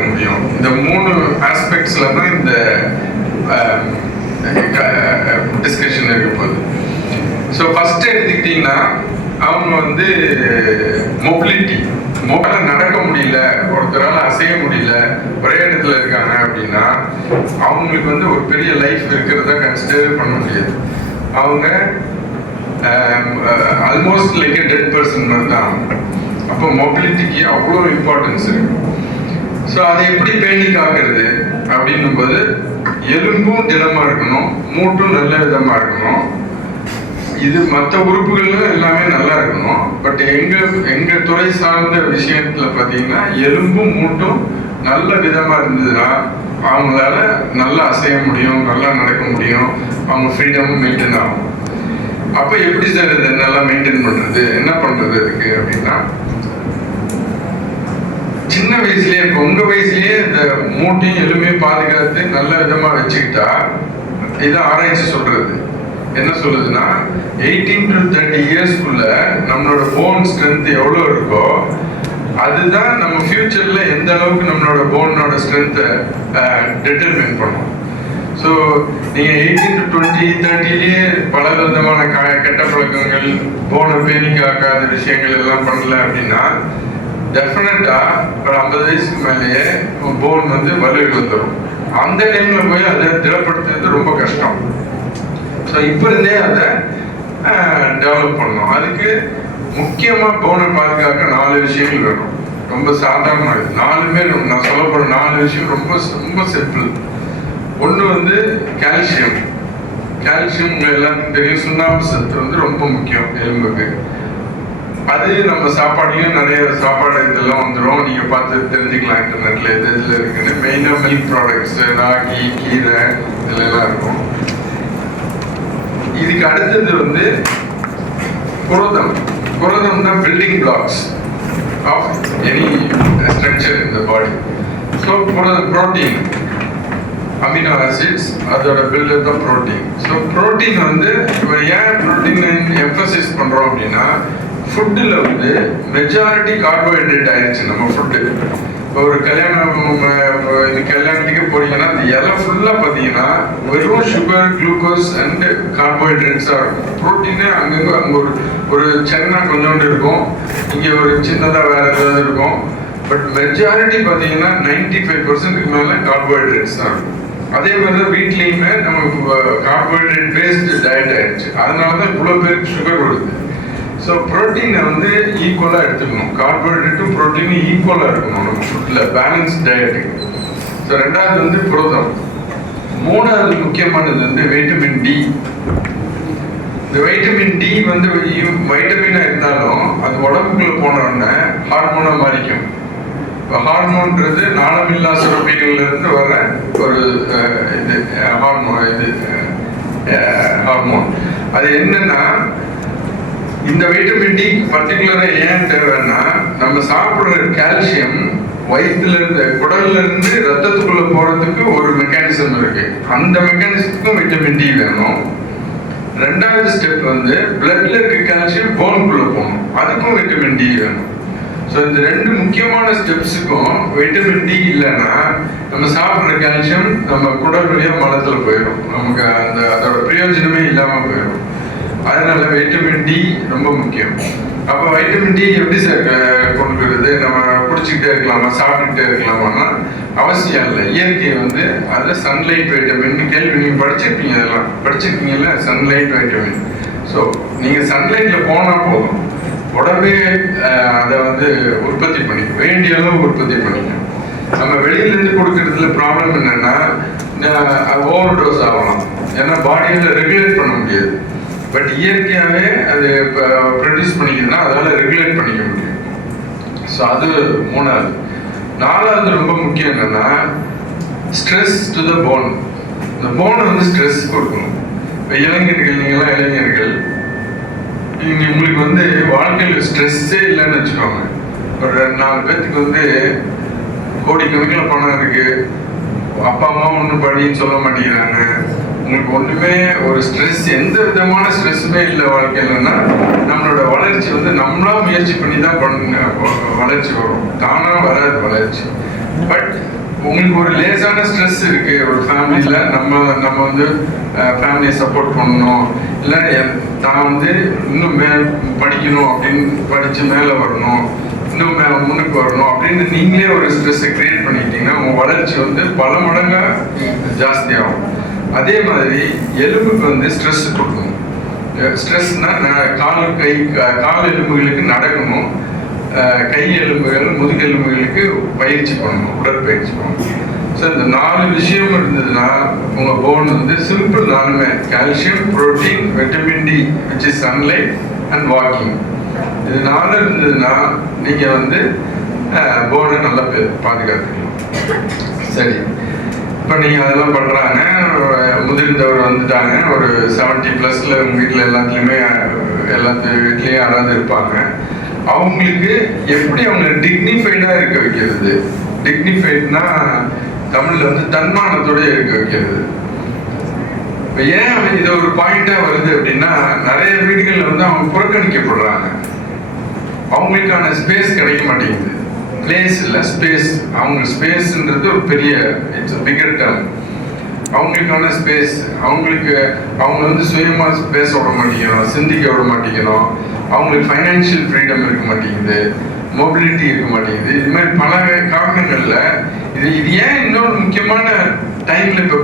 நடக்க முடியும். இந்த 3 ஆஸ்பெக்ட்ஸ்ல தான் இந்த டிஸ்கஷன் இருக்க போகுது. ஸோ ஃபர்ஸ்ட் எடுத்துக்கிட்டீங்கன்னா அவங்க வந்து மொபிலிட்டி, நடக்க முடியல, ஒருத்தரால் அசைய முடியல, ஒரே இடத்துல இருக்காங்க அப்படின்னா அவங்களுக்கு வந்து ஒரு பெரிய லைஃப் இருக்கிறத கன்சிடர் பண்ண முடியாது. அவங்க almost like a dead person மாதிரி தான். அப்போ மொபிலிட்டிக்கு அவ்வளோ இம்பார்ட்டன்ஸ் இருக்கு. ஸோ அதை எப்படி பேணி காக்கிறது அப்படின்னும் போது எலும்பும் திடமாக இருக்கணும், மூட்டும் நல்ல விதமாக இருக்கணும், இது மற்ற உறுப்புகளும் எல்லாமே நல்லா இருக்கணும். பட் எங்க துறை சார்ந்த விஷயத்துல பார்த்தீங்கன்னா எலும்பும் மூட்டும் நல்ல விதமாக இருந்ததுன்னா அவங்களால நல்லா அசைய முடியும், நல்லா நடக்க முடியும், அவங்க ஃப்ரீடமும் மெயின்டைன் ஆகும். அப்போ எப்படி சார் இதை நல்லா மெயின்டைன் பண்ணுறது, என்ன பண்ணுறது அதுக்கு அப்படின்னா, சின்ன வயசுலேயே இப்போ உங்கள் வயசுலேயே இந்த மூட்டையும் எலும்பையும் பாதுகாத்து நல்ல விதமாக வச்சுக்கிட்டா, இதான் ஆராய்ச்சி சொல்கிறது. என்ன சொல்லுதுன்னா 18 to 30 இயர்ஸ்க்குள்ள நம்மளோட போன் ஸ்ட்ரென்த் எவ்வளோ இருக்கோ அதுதான் நம்ம ஃபியூச்சரில் எந்த அளவுக்கு நம்மளோட போனோட ஸ்ட்ரென்த்தை டிட்டர்மின் பண்ணும். ஸோ நீங்கள் 18 to 20, 30லேயே பல விதமான கெட்ட பழக்கங்கள், போனை பேணி காக்காத விஷயங்கள் எல்லாம் பண்ணல அப்படின்னா டெஃபினட்டாக ஒரு 50 வயசுக்கு மேலேயே போன் வந்து வலு இழந்துடும். அந்த டைமில் போய் அதை திடப்படுத்துறது ரொம்ப கஷ்டம். ஸோ இப்போ இருந்தே அதை டெவலப் பண்ணணும். அதுக்கு முக்கியமாக போனை பாதுகாக்க 4 விஷயங்கள் வேணும். ரொம்ப சாதாரணமாக 4மே நான் சொல்லப்படுற 4 விஷயம் ரொம்ப ரொம்ப சிம்பிள். ஒன்று வந்து கால்சியம். கால்சியம் எல்லாத்துக்கும் தெரியும், சுண்ணாம்பு சத்து வந்து ரொம்ப முக்கியம் எலும்புக்கு. அது நம்ம சாப்பாடுலையும் நிறைய சாப்பாடு இதெல்லாம் வந்துடும், நீங்கள் பார்த்து தெரிஞ்சுக்கலாம் இன்டர்நெட்டில் எது இதில் இருக்குன்னு. மெயினாக மில்க் ப்ராடக்ட்ஸு, ராகி, கீரை இதெல்லாம் இருக்கும். இதுக்கு அடுத்தது வந்து புரதம். புரதம் தான் building blocks of any structure in the body. So protein, amino acids, அதோட பில்டர் தான் ப்ரோட்டீன். ஸோ ப்ரோட்டீன் வந்து இப்போ ஏன் ப்ரோட்டீன் எம்ஃபசைஸ் பண்ணுறோம் அப்படின்னா, ஃபுட்டில் வந்து மெஜாரிட்டி கார்போஹைட்ரேட் ஆயிடுச்சு நம்ம ஃபுட்டு. இப்போ ஒரு கல்யாணத்துக்கு போனீங்கன்னா அந்த இலை ஃபுல்லாக பார்த்தீங்கன்னா வெறும் சுகர், குளுக்கோஸ் அண்ட் கார்போஹைட்ரேட்ஸாக இருக்கும். ப்ரோட்டீனே அங்கங்கே அங்கே ஒரு சென்னா கொஞ்சோண்டு இருக்கும், இங்கே ஒரு சின்னதாக வேறு ஏதாவது இருக்கும். பட் மெஜாரிட்டி பார்த்தீங்கன்னா 95% மேலே கார்போஹைட்ரேட்ஸ் தான் இருக்கும். அதே மாதிரி தான் வீட்லேயுமே நம்ம கார்போஹைட்ரேட் பேஸ்டு டயட் ஆயிடுச்சு. அதனால தான் இவ்வளோ பேருக்கு சுகர் வருது. ஸோ ப்ரோட்டீனை வந்து ஈக்குவலாக எடுத்துக்கணும். கார்போஹைட்ரேட்டும் ப்ரோட்டீனும் ஈக்குவலாக இருக்கணும் நம்ம ஃபுட்டில், பேலன்ஸ் டயட்டுக்கு. ஸோ 2வது வந்து புரதம். 3வது முக்கியமானது வந்து வைட்டமின் டி. இந்த வைட்டமின் டி வந்து வைட்டமினாக இருந்தாலும் அது உடம்புக்குள்ளே போனோடனே ஹார்மோனாக மாறிக்கும். இப்போ ஹார்மோன்றது நாளமில்லா சுரப்பிகள்லேருந்து வர ஒரு இது ஹார்மோன். அது என்னன்னா, இந்த வைட்டமின் டி பர்டிகுலராக ஏன் தேவைன்னா, நம்ம சாப்பிட்ற கால்சியம் வயிற்றுல இருந்து குடல்ல இருந்து ரத்தத்துக்குள்ள போறதுக்கு ஒரு மெக்கானிசம் இருக்கு. அந்த மெக்கானிசத்துக்கும் வைட்டமின் டி வேணும். 2வது ஸ்டெப் வந்து பிளட்ல இருக்க கால்சியம் போனுக்குள்ள போகணும், அதுக்கும் வைட்டமின் டி வேணும். ஸோ இந்த 2 முக்கியமான ஸ்டெப்ஸுக்கும் வைட்டமின் டி இல்லைன்னா நம்ம சாப்பிட்ற கால்சியம் நம்ம குடல் வழியாக மலத்தில் போயிடும், நமக்கு அதோட பிரயோஜனமே இல்லாமல் போயிடும். அதனால வைட்டமின் டி ரொம்ப முக்கியம். அப்போ வைட்டமின் டி எப்படி சார் கொண்டு வருது, நம்ம குடிச்சிக்கிட்டே இருக்கலாமா, சாப்பிட்டுக்கிட்டே இருக்கலாமான்னா அவசியம் இல்லை. இயற்கை வந்து அதில் சன்லைட் வைட்டமின் கேள்வி நீங்கள் படிச்சிருப்பீங்க, அதெல்லாம் படிச்சிருக்கீங்கல்ல, சன்லைட் வைட்டமின். ஸோ நீங்கள் சன்லைட்டில் போனால் போதும், உடம்பே அதை வந்து உற்பத்தி பண்ணிக்கும், வேண்டிய அளவு உற்பத்தி பண்ணிக்கும். நம்ம வெளியிலேருந்து கொடுக்கறதுல ப்ராப்ளம் என்னென்னா ஓவர் டோஸ் ஆகலாம், ஏன்னா பாடியில் ரெகுலேட் பண்ண முடியாது. பட் இயற்கையாகவே அது ப்ரொடியூஸ் பண்ணிக்கிறதுனா அதால் ரெகுலேட் பண்ணிக்க முடியும். ஸோ அது 3வது. 4வது ரொம்ப முக்கியம் என்னென்னா ஸ்ட்ரெஸ் டு த போன். இந்த போனை வந்து ஸ்ட்ரெஸ் கொடுக்கணும். இப்போ இளைஞர்கள், நீங்கள்லாம் இளைஞர்கள், உங்களுக்கு வந்து வாழ்க்கையில் ஸ்ட்ரெஸ்ஸே இல்லைன்னு வச்சுக்கோங்க. ஒரு 2-4 பேர்த்துக்கு வந்து கோடிக்கணக்கில் பணம் இருக்குது, அப்பா அம்மா ஒன்றும் படின்னு சொல்ல மாட்டேங்கிறாங்க, உங்களுக்கு ஒன்றுமே ஒரு ஸ்ட்ரெஸ், எந்த விதமான ஸ்ட்ரெஸ்ஸுமே இல்லை வாழ்க்கையிலன்னா நம்மளோட வளர்ச்சி வந்து நம்மளா முயற்சி பண்ணி தான் வளர்ச்சி வரும், தானாக வராது வளர்ச்சி. பட் உங்களுக்கு ஒரு லேசான ஸ்ட்ரெஸ் இருக்கு ஒரு ஃபேமிலியில, நம்ம வந்து ஃபேமிலியை சப்போர்ட் பண்ணணும், இல்லை தான் வந்து இன்னும் படிக்கணும் அப்படின்னு படிச்சு மேலே வரணும், இன்னும் முன்னுக்கு வரணும் அப்படின்னு நீங்களே ஒரு ஸ்ட்ரெஸ்ஸை கிரியேட் பண்ணிக்கிட்டீங்கன்னா உங்க வளர்ச்சி வந்து பல மடங்கா ஜாஸ்தி ஆகும். அதே மாதிரி எலும்புக்கு வந்து ஸ்ட்ரெஸ் கொடுக்கணும். ஸ்ட்ரெஸ்னா கால் எலும்புகளுக்கு நடக்கணும், கை எலும்புகள் முதுகெலும்புகளுக்கு பயிற்சி பண்ணணும், உடற்பயிற்சி பண்ணணும். ஸோ இந்த 4 விஷயம் இருந்ததுன்னா உங்க போன் வந்து சிம்பிள் 4மே calcium, protein, vitamin D which is sunlight and walking. இது 4 இருந்ததுன்னா நீங்க வந்து போனை நல்லா பாதுகாத்துக்கலாம். சரி, இப்போ நீங்க அதெல்லாம் பண்றாங்க, முதிர்ந்தவர் வந்துட்டாங்க, ஒரு 70+ உங்க வீட்டில் எல்லாத்துலேயுமே வீட்லேயும் யாராவது இருப்பாங்க. அவங்களுக்கு எப்படி அவங்க டிக்னிஃபைடா இருக்க வைக்கிறது? டிக்னிஃபைட்னா தமிழ்ல வந்து தன்மானத்தோட இருக்க வைக்கிறது. இப்போ ஏன் இது ஒரு பாயிண்டா வருது அப்படின்னா, நிறைய வீடுகளில் வந்து அவங்க புறக்கணிக்கப்படுறாங்க, அவங்களுக்கான ஸ்பேஸ் கிடைக்க மாட்டேங்குது. பிளேஸ் இல்லை, ஸ்பேஸ். அவங்க ஸ்பேஸ்ன்றது ஒரு பெரிய இட்ஸ் பிகர் டேர்ம். அவங்களுக்கான ஸ்பேஸ், அவங்க வந்து சுயமா பேச விட மாட்டேங்கிறோம், சிந்திக்க விட மாட்டேங்கிறோம், அவங்களுக்கு ஃபைனான்சியல் ஃப்ரீடம் இருக்க மாட்டேங்குது, மொபிலிட்டி இருக்க மாட்டேங்குது. இது மாதிரி பல காரணங்கள்ல இது ஏன் இன்னொரு முக்கியமான டைம்ல இப்போ